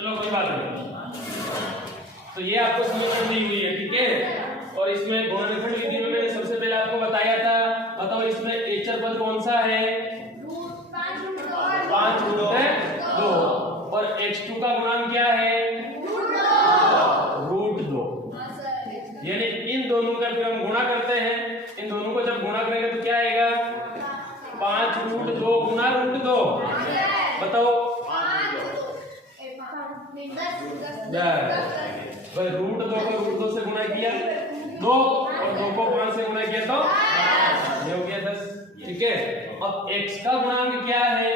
चलो कोई बात नहीं। तो ये आपको समीकरण दी हुई है, ठीक है। और इसमें गुणनखंड विधि में मैंने सबसे पहले आपको बताया था, बताओ इसमें एचर पद कौन सा है? 5 √2 और x2 का गुणांक क्या है? √2। यानी इन दोनों का जब हम गुणा करते हैं, इन दोनों को जब गुणा करेंगे तो क्या आएगा? 5 √2 गुना √2। बताओ भाई √2 को √2 से गुणा किया 2 और 2 को 5 से गुणा किया तो ये हो गया 10, ठीक है। अब x का गुणांक क्या है?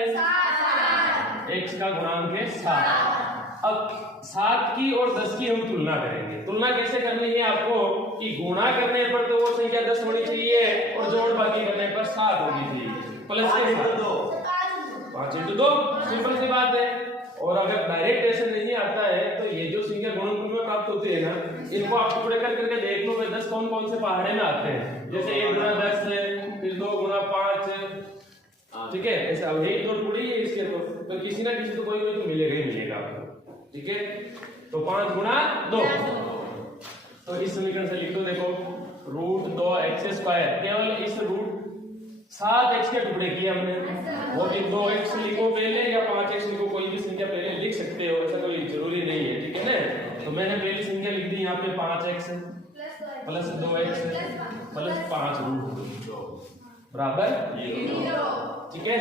x का गुणांक है 7। अब 7 की और 10 की हम तुलना करेंगे। तुलना कैसे करनी है आपको कि गुणा करने पर तो वो संख्या 10 होनी चाहिए और जोड़ बाकी करने पर 7 होनी चाहिए। प्लस के 5 × 2 सिंपल सी बात है। और अगर डायरेक्ट ऐसे नहीं आता है तो ये जो संख्या गुणनखंड में प्राप्त होती है ना, इनको आप टुकड़े कर करके देख लो भाई 10 कौन कौन से पहाड़े में आते हैं। जैसे 1 × 10 है, फिर 2 × 5, ठीक है। ऐसा यही दो टुकड़े ही है इसके, तो किसी ना किसी तो कोई तो मिलेगा ही मिलेगा आपको, ठीक है। तो 5 × 2, तो इस समीकरण से लिख दो, देखो √2x²। केवल इस 7x के टुकड़े किए हमने, वो भी 2x लिखो पहले या 5x लिखो, कोई भी संख्या पहले लिख सकते हो, ऐसा कोई जरूरी नहीं है, ठीक है ना। तो मैंने पहली संख्या लिख दी यहाँ पे 5x प्लस 2x प्लस 5 √2 बराबर 0, ठीक है।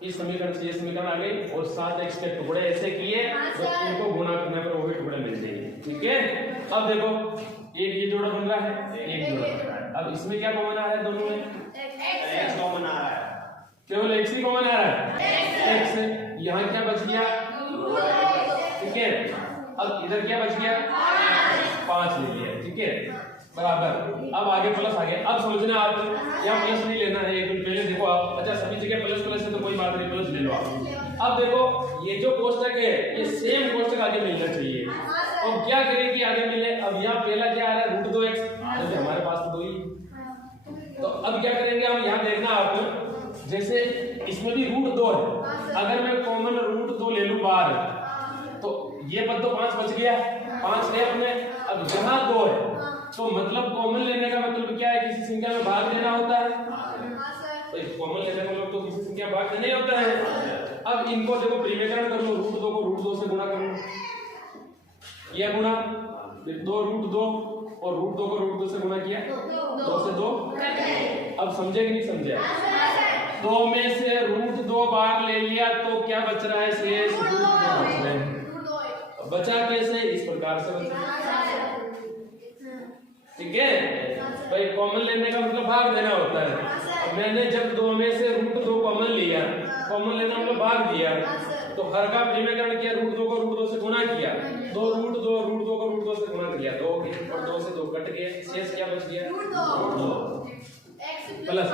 इस समीकरण से ये समीकरण आ गई और 7x के टुकड़े ऐसे किए तो इनको गुणा करने पर वो भी टुकड़े मिल जाएंगे, ठीक है। अब देखो एक ये जोड़ा बन रहा है, एक जोड़ा बन रहा है। अब इसमें क्या कॉमन आ रहा है? दोनों में x कॉमन आ रहा है, केवल x ही कॉमन आ रहा है। x यहाँ क्या बच गया? ठीक है। अब इधर क्या बच गया? 5 ले लिया, ठीक है, बराबर। अब आगे प्लस आ गया। अब समझना आप यहाँ प्लस नहीं लेना है, एक मिनट पहले देखो आप। अच्छा सभी जगह प्लस प्लस है तो कोई बात नहीं, प्लस ले लो आप। अब देखो ये जो कोष्टक है ये सेम कोष्टक आगे मिलना चाहिए। अब क्या करें कि आगे मिले? अब यहाँ पहला क्या आ रहा है? √2x, हमारे पास तो 2 ही। तो अब क्या करेंगे हम? यहाँ देखना आप, जैसे इसमें भी √2 है, अगर मैं कॉमन √2 ले लूं बाहर तो ये पद तो 5 बच गया, 5 है अपने। अब यहाँ 2 है तो मतलब कॉमन लेने का मतलब क्या है? किसी संख्या में भाग देना होता है। तो कॉमन लेने का मतलब तो किसी संख्या में भाग देना ही होता है। अब इनको देखो प्रीमेकरण कर लो, √2 को √2 से गुणा कर लो, यह गुणा, फिर 2 √2 और √2 को √2 से गुणा किया, 2 से 2। अब समझे कि नहीं समझे? 2 में से √2 बाहर ले लिया तो क्या बच रहा है? शेष √2 बचा। कैसे? इस प्रकार से बचा, ठीक है भाई। कॉमन लेने का मतलब भाग देना होता है। मैंने जब 2 में से √2 कॉमन लिया, कॉमन लेना मतलब भाग दिया, तो हर का प्रीमेकरण किया, √2 को √2 से गुणा किया, 2 √2 को √2 से गुणा किया, 2 हो गए और 2 से 2 कट गए, शेष क्या बच गया? √2 प्लस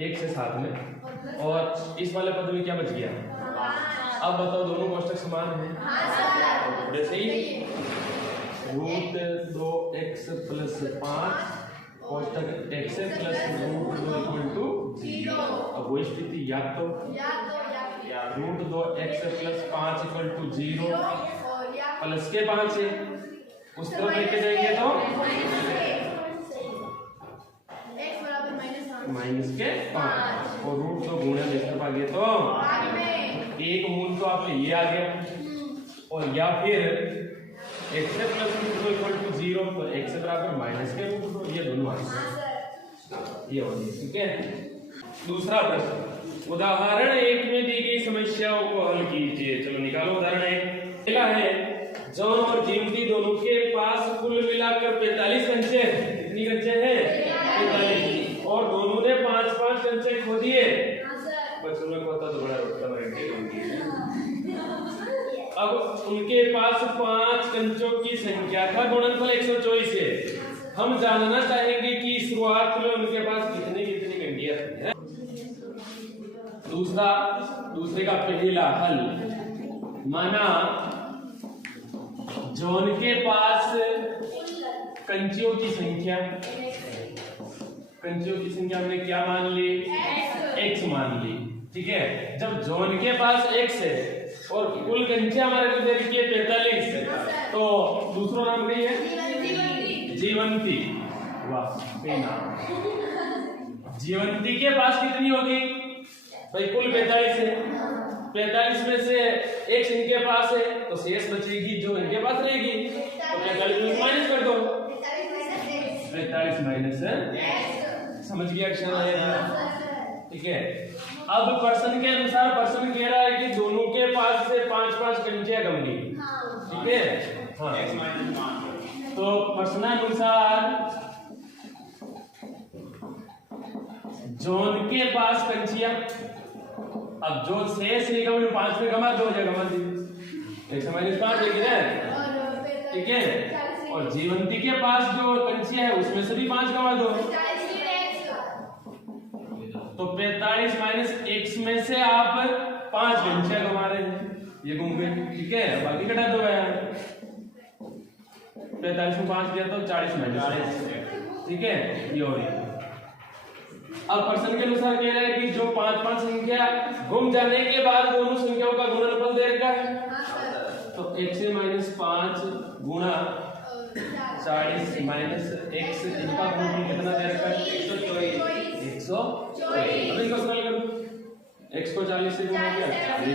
1 से 7 में, और इस वाले पद में क्या बच गया? अब बताओ दोनों कोष्टक समान हैं? वैसे ही √2x प्लस 5 कोष्टक x प्लस √2 = 0। अब वो स्थिति या तो √2x प्लस 5 = 0 प्लस के 5 है, उस तरफ लेके जाएंगे तो माइनस के 5 और √2 गुणे इस तरफ आ गया तो एक मूल तो आपने ये आ गया, और या फिर x प्लस √2 = 0 तो x बराबर माइनस के √2, ये दोनों आ गए, ये हो गया, ठीक है। दूसरा प्रश्न, उदाहरण 1 में दी गई समस्याओं को हल कीजिए। चलो निकालो उदाहरण 1। पहला है जॉन और जिमटी दोनों के पास कुल मिलाकर 45 कंचे हैं। कितनी कंचे हैं? 45, और दोनों ने 5-5 कंचे खो दिए। बच्चों में होता तो बड़ा रोता अब उनके पास 5 कंचों की संख्या का गुणनफल 124 है। हम जानना चाहेंगे कि शुरुआत में उनके पास कितनी कंडियां थी। दूसरे का पहला हल, माना जॉन के पास कंचियों की संख्या हमने क्या मान ली? x मान ली, ठीक है। जब जॉन के पास x है और कुल कंचिया हमारे को दे रखी है 45, तो दूसरा नाम नहीं है जीवंती। वाह, जीवंती के पास कितनी होगी भाई? कुल 45 है, 45 में से x इनके पास है तो शेष बचेगी जो इनके पास रहेगी, तो 45 में माइनस कर दो, 45 माइनस है। समझ गया अक्षर? ठीक है। अब पर्सन के अनुसार पर्सन कह रहा है कि दोनों के पास से 5-5 कंचियां कम ली, ठीक है। हाँ, तो पर्सनानुसार जॉन के पास कंचिया, अब जो शेष है 5 में गमा 2 जगह गमा दी, 1-5 है, ठीक है। और जीवंती के पास जो कंचिया है उसमें से भी 5 गमा दो, तो 45 माइनस x में से आप 5 कंचिया गमा रहे हैं, ये घूम गए, ठीक है। बाकी कटा दो यार, 45 में 5 दिया तो 40 माइनस, ठीक है। ये हो गया। अब पर्सन के अनुसार कह रहा है कि जो 5-5 संख्या गुम जाने के बाद दोनों संख्याओं का गुणनफल दे रखा है, तो x से -5 गुणा 40 माइनस x, इनका गुणनफल कितना दे रखा है? 124। अभी इसको सरल करो, x को 40 से गुणा किया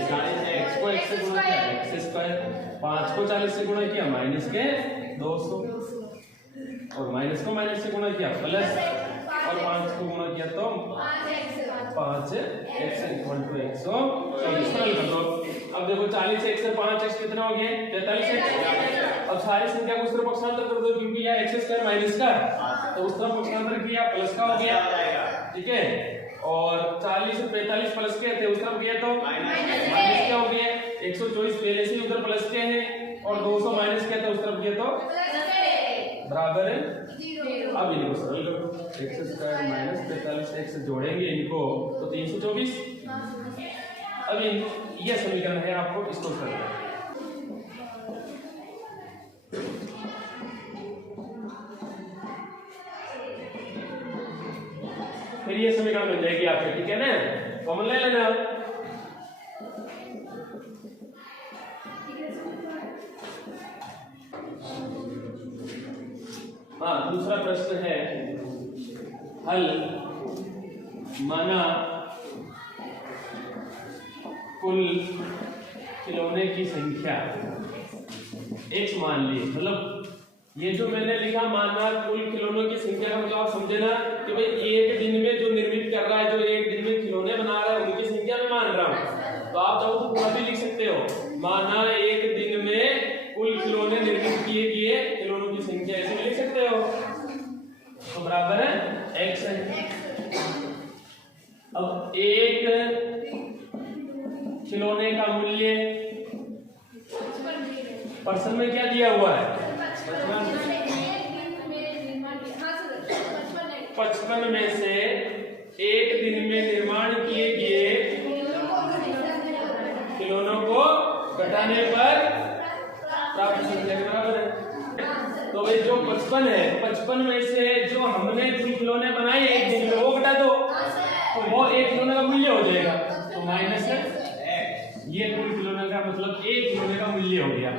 40, x को x से गुणा किया x स्क्वायर, 5 को 40 से गुणा किया माइनस के 200, और माइनस को माइनस से गुणा किया प्लस, और 5 को गुणा किया तो 5x इक्वल टू 124। सरल कर दो। अब देखो 40x से 5x कितना हो गया? 43x। अब सारी संख्या को उस तरफ पक्षांतर कर दो, क्योंकि यह x स्क्वायर माइनस का, तो उस तरफ पक्षांतर किया प्लस का हो गया, ठीक है। और 40 से 45 प्लस के थे, उस तरफ किया तो माइनस क्या हो गया? 124 पहले से उधर प्लस के हैं, और 200 माइनस के थे, उस तरफ किया तो बराबर है 0। अब इनको सरल करो, x स्क्वायर माइनस 45x जोड़ेंगे इनको तो 324। अब ये समीकरण है, आपको इसको सरल करना। फिर ये समीकरण बन जाएगी आपके, ठीक है ना। कॉमन ले लेना। हाँ, दूसरा प्रश्न है, हल माना कुल खिलौने की संख्या x मान ली, मतलब ये जो मैंने लिखा माना कुल खिलौनों की संख्या का मतलब आप समझे ना कि भाई एक दिन में जो निर्मित कर रहा है, जो एक दिन में खिलौने बना रहा है, उनकी संख्या मैं मान रहा हूँ। तो आप चाहो तो पूरा भी लिख सकते हो, माना एक दिन में कुल खिलौने निर्मित किए गए खिलौनों की संख्या, ऐसे भी लिख सकते हो। तो बराबर है x है। अब एक खिलौने का मूल्य पर्सन में क्या दिया हुआ है? 55 में से एक दिन में निर्माण किए गए खिलौनों को घटाने पर प्राप्त संख्या के बराबर है। तो भाई जो 55 है, 55 में से जो हमने कुल खिलौने बनाए एक दिन में वो घटा दो, तो वो एक खिलौने का मूल्य हो जाएगा, तो माइनस है। ये कुल खिलौने का मतलब एक खिलौने का मूल्य हो गया,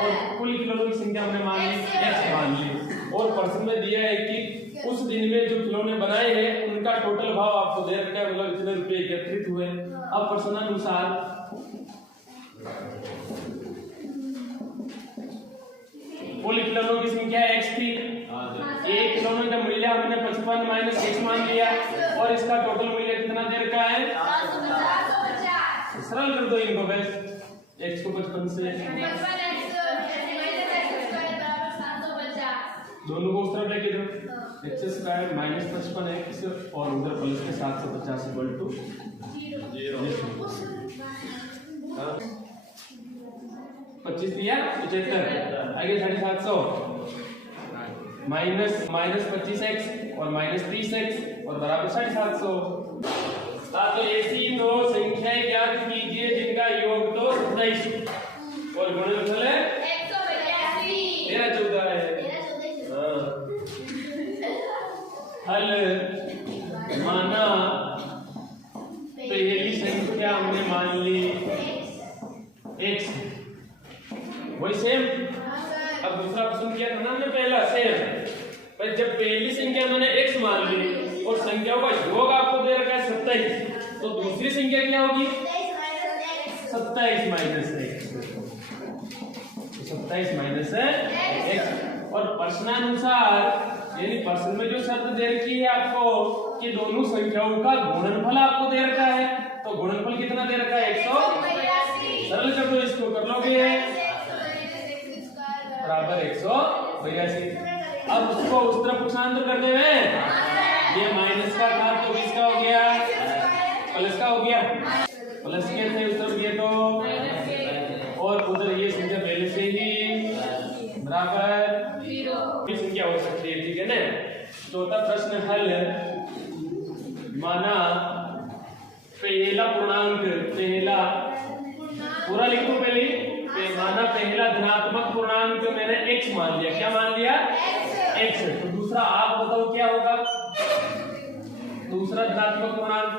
और कुल खिलौनों की संख्या हमने मान ली x मान ली, और पर्सन में दिया है कि उस दिन में जो खिलौने बनाए हैं उनका टोटल भाव आपको दे रखा है, मतलब इतने रुपए एकत्रित हुए। अब पर्सन अनुसार कुल खिलौनों की संख्या x थी, एक खिलौने का मूल्य हमने 55 माइनस x मान लिया, और इसका टोटल मूल्य कितना दे रखा है? सरल कर दो इनको बस, x को 55 से दोनों को उस तरफ लेके दो, x स्क्वायर माइनस 55x और उधर प्लस के 750 इक्वल टू 25 दिया 75, आगे 750 माइनस 25x और माइनस 30x और बराबर 750। तो ऐसी दो संख्याएं ज्ञात कीजिए जिनका योग तो 27 और गुणनफल है 13-14 है। हल माना पहली संख्या हमने मान ली x वही सेम। अब दूसरा प्रश्न किया था ना हमने पहला, सेम। पर जब पहली संख्या मैंने x मान ली और संख्याओं का योग आपको दे रखा है 27, तो दूसरी संख्या क्या होगी? 27 माइनस x। 27 minus x। और प्रश्नानुसार यानी प्रश्न में जो शर्त दे रखी है आपको कि दोनों संख्याओं का गुणनफल आपको दे रखा है, तो गुणनफल कितना दे रखा है? 182। सरल कर दो इसको, कर लोगे बराबर 182। अब उसको उस तरफ पुरुषांतर कर दे में, ये माइनस का था तो किसका हो गया? प्लस का हो गया। प्लस के थे उस तरफ ये तो, और उधर ये संख्या पहले से ही बराबर 0 संख्या हो सकती है, ठीक है ना। चौथा प्रश्न हल, माना पहला पूर्णांक, पहला पूरा लिखो पहले, माना पहला धनात्मक पूर्णांक मैंने x मान लिया। क्या मान लिया? x। तो दूसरा आप बताओ क्या होगा? दूसरा धनात्मक पूर्णांक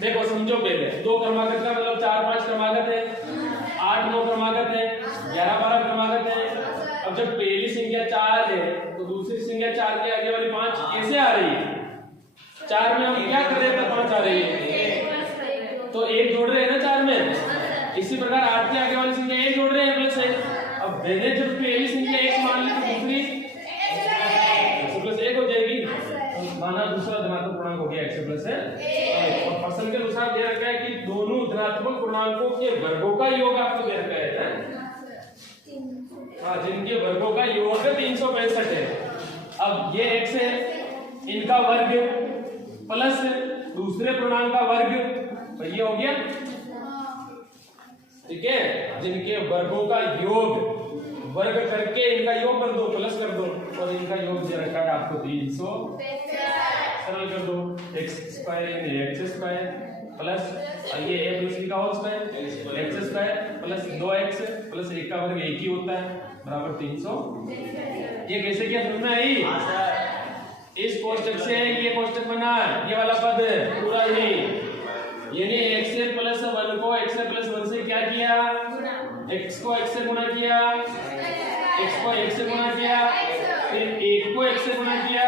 देखो, समझो पहले, 2 क्रमागत का मतलब 4 5 क्रमागत है, 8 9 क्रमागत है, 11 12 क्रमागत है। अब जब पहली संख्या 4 है तो दूसरी संख्या 4 के आगे वाली 5 कैसे आ रही है? 4 में हम क्या कर रहे हैं तो 5 आ रही है, तो 1 जोड़ रहे हैं ना 4 में। इसी प्रकार 8 के आगे वाली संख्या 1 जोड़ रहे हैं, प्लस है। अब मैंने जब पहली संख्या 1 मान ली तो दूसरी प्लस 1 हो जाएगी, माना दूसरा धनात्मक पूर्णांक हो गया x प्लस है। और प्रश्न के अनुसार दे रखा है कि दोनों धनात्मक पूर्णांकों के वर्गों का योग आपको दे रखा है, हाँ, जिनके वर्गों का योग 365 है। अब ये x है, इनका वर्ग प्लस दूसरे पूर्णांक का वर्ग, तो ये हो गया, ठीक है। जिनके वर्गों का योग वर्ग करके इनका योग कर दो, प्लस कर दो, और इनका योग दे रखा है आपको 300। सरल कर दो, x square x square plus ये a प्लस b का whole square x square plus 2x plus 1 का वर्ग 1 ही होता है बराबर 300। ये कैसे किया समझ में आई? इस कोष्टक से ये कोष्टक बना, ये वाला पद पूरा ही, यानी x प्लस 1 को x प्लस 1 से क्या किया? x को x से गुणा किया, x को x से गुणा किया, फिर 1 को x से गुणा किया,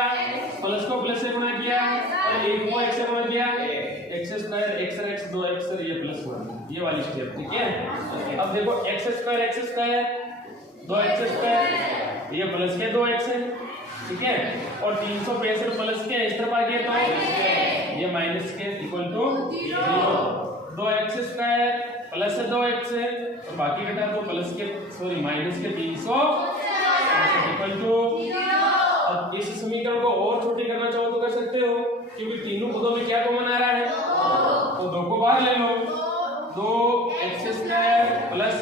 प्लस को प्लस से गुणा किया, और 1 को x से गुणा किया, x स्क्वायर x 2x ये प्लस 1, ये वाली स्टेप, ठीक है। अब देखो x स्क्वायर 2x स्क्वायर ये प्लस के 2x है, ठीक है। और 365 प्लस के इस तरफ आ गया तो ये माइनस के equal to 0। 2x square plus 2x है और बाकी घटा दो प्लस के सॉरी माइनस के 300 इक्वल टू। अब इस समीकरण को और छोटी करना चाहो तो कर सकते हो, क्योंकि तीनों पदों में क्या कॉमन आ रहा है, तो 2 को बाहर ले लो। 2x square plus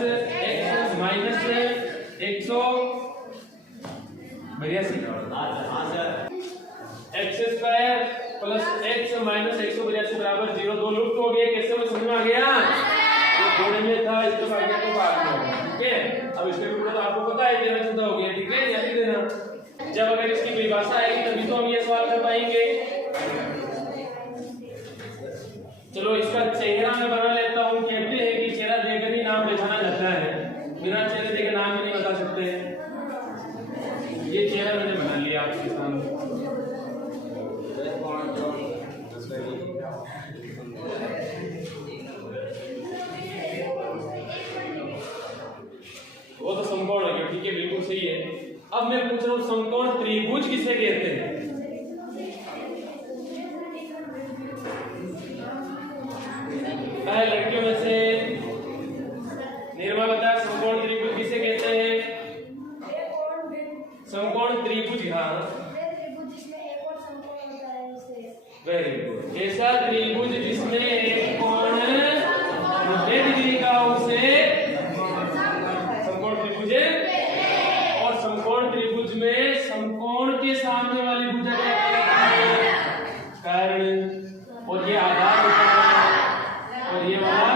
x minus 182 x square plus x minus 182 बराबर 0। 2 लुप्त हो गए, कैसे में समझ में आ गया? थोड़े में था इसको बाहर को बाहर में, ठीक है। अब इसके ऊपर तो आपको पता है 13 जुदा हो गया, ठीक है, याद देना। जब अगर इसकी परिभाषा आएगी तभी तो हम ये सवाल कर पाएंगे। चलो इसका चेहरा मैं बना लेता हूँ। कहते हैं कि चेहरा देखकर ही नाम पहचाना जाता है, बिना चेहरे देखे नाम ही नहीं बता सकते। ये चेहरा मैंने बना लिया आपके सामने। वो तो समकोण है, ठीक है, बिल्कुल सही है। अब मैं पूछ रहा हूँ समकोण त्रिभुज किसे कहते हैं? लड़कियों में से निर्मा बता, समकोण त्रिभुज किसे कहते हैं? समकोण त्रिभुज, हाँ वेरी गुड। ऐसा त्रिभुज जिसमें एक कोण 90 डिग्री का उसे समकोण त्रिभुज है। और समकोण त्रिभुज में समकोण के सामने वाली भुजा कर्ण, और ये आधार होता है, और ये वाला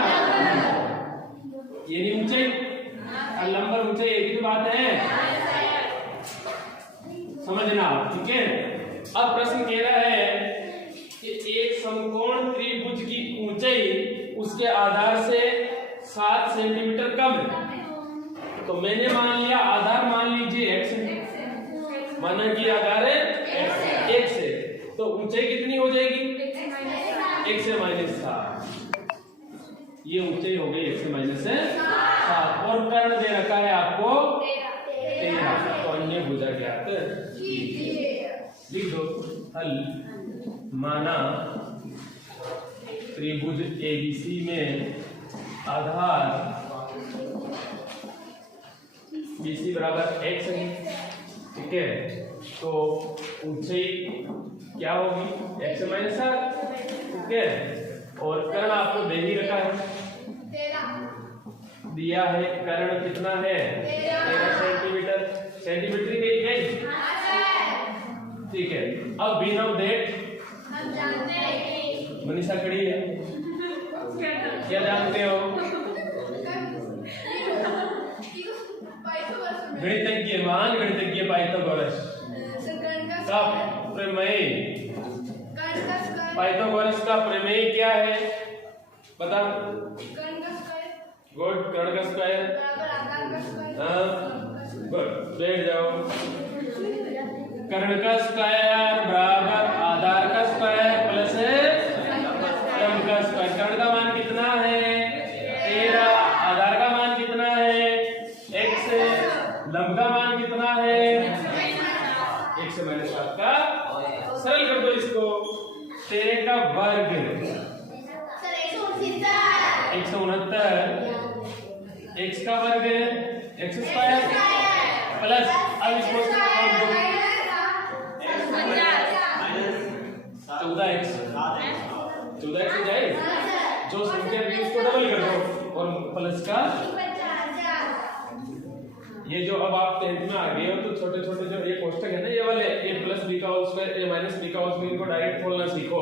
ये ऊंचाई और लंबर ऊंचाई एक ही बात है, समझना, ठीक है। अब प्रश्न कह रहा है कि एक समकोण त्रिभुज की ऊंचाई उसके आधार से 7 सेंटीमीटर कम है। तो मैंने मान लिया आधार मान लीजिए x है, माना कि आधार है x है, तो ऊंचाई कितनी हो जाएगी? x से माइनस 7। ये ऊंचाई हो गई x से माइनस 7 और कर्ण दे रखा है आपको 13। तो अन्य भुजा ज्ञात कीजिए। लिख दो हल। माना त्रिभुज एबीसी में आधार BC बराबर x है, ठीक है, तो ऊंचाई क्या होगी? x से माइनस 7, ठीक है, और कर्ण आपको दे ही रखा है, दिया है कर्ण कितना है? 13 सेंटीमीटर। सेंटीमीटर ही गई, ठीक है। अब बी नाउ दैट मनीषा खड़ी है, क्या जानते हो? गणितज्ञ, महान गणितज्ञ पाइथागोरस का प्रमेय। पाइथागोरस का प्रमेय क्या है? बता। गुड, कर्ण का स्क्वायर। हाँ, गुड, बैठ जाओ। कर्ण का स्क्वायर बराबर आधार का स्क्वायर प्लस लंब का स्क्वायर। कर्ण का मान कितना है? 13। आधार का मान कितना है? x। लंब का मान कितना है? 1 से माइनस 7 का। सरल कर दो इसको। 13 का वर्ग 169, x का वर्ग x स्क्वायर प्लस, अब इसको 14x हो जाए। जो संख्या भी उसको डबल कर दो और प्लस का। ये जो अब आप 10th में आ गए हो तो छोटे छोटे जो ये कोष्टक है ना, ये वाले a प्लस b का whole square a minus b का होल स्क्वायर, इनको डायरेक्ट खोलना सीखो।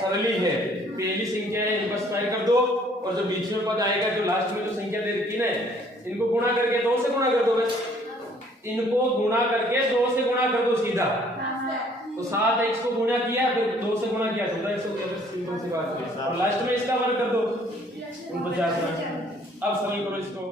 सरल ही है। पहली संख्या है इनको स्क्वायर कर दो और जो बीच में पद आएगा, जो लास्ट में जो संख्या दे रखी है, इनको गुणा करके 2 से गुणा कर दो। बस इनको गुणा करके 2 से गुणा कर दो सीधा। तो 7x को गुणा किया, फिर 2 से गुणा किया, 14x हो गया। बस सिंपल सी बात है। और लास्ट में इसका वर्ग कर दो 49। अब सरल करो इसको।